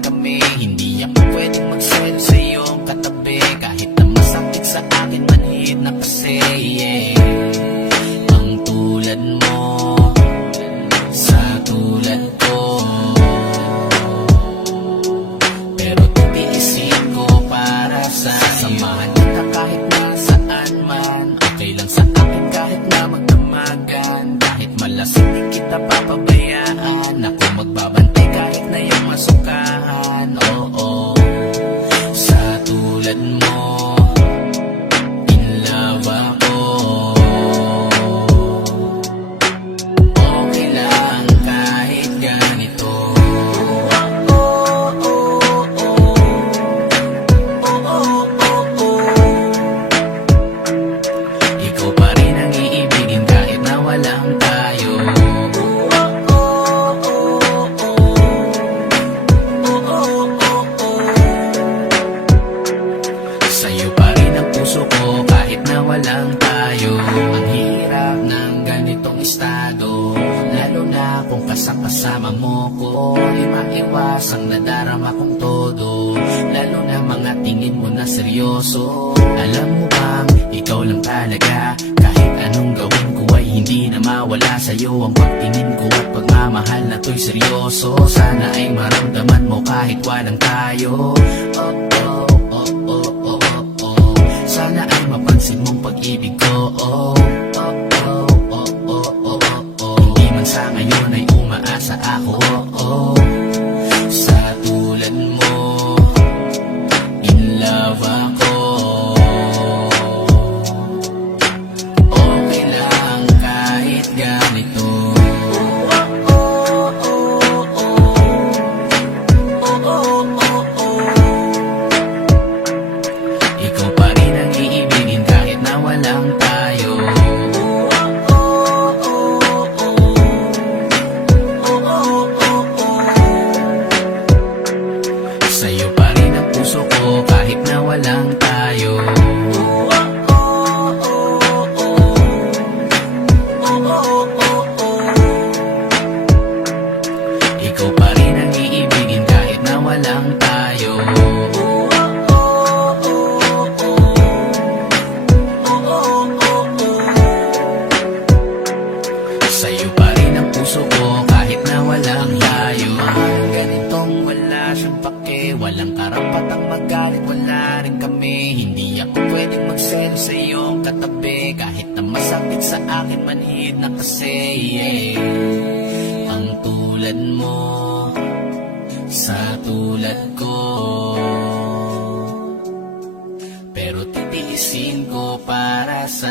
kami. Hindi ako pwedeng magselo sa iyong katabi, kahit na masakit sa akin manhid na kasi, ang tulad mo, sa tulad ko. Pero titiisin ko para sa samahan kita kahit nasaan man. Okay lang sa akin kahit na magdamagan, kahit malasing di kita papabayaan. Ako magbabantay kahit na yung masukahan. Oo, sa tulad mo, in love ako. Okay lang kahit ganito. Ikaw pa rin ang iibigin kahit na walang tayo. Sa'yo pa rin ang puso ko kahit na walang tayo. Ang hirap ng ganitong estado, lalo na kung kasama mo ko. Di maiwasang nadarama kong todo, lalo na mga tingin mo na seryoso. Alam mo bang ikaw lang talaga, kahit anong gawin ko ay hindi na mawala sa'yo ang pagtingin ko at pagmamahal na to'y seryoso. Sana ay maramdaman mo kahit walang tayo. Oh, oh, oh, oh, oh, oh, oh. Sana ay mapansin mong pag-ibig ko. Oh, oh, oh, oh, oh, oh, oh, oh. Hindi man sa ngayon ay umaasa ako. Oh, oh. Sa tulad mo, in love ako. Okay lang kahit ganito. Ikaw pa rin ang iibigin kahit na walang tayo. Sa'yo pa rin ang puso ko kahit na walang tayo. Ikaw pa rin ang iibigin kahit na walang tayo. Sa'yo pa rin ang puso ko kahit na walang tayo. Ang ganitong wala siyang pake, walang karapatang magalit, wala rin kami. Hindi ako pwedeng magselo sa iyong katabi, kahit na masakit sa akin manhid na kasi, ang tulad mo, sa tulad ko. Pero titiisin ko para sa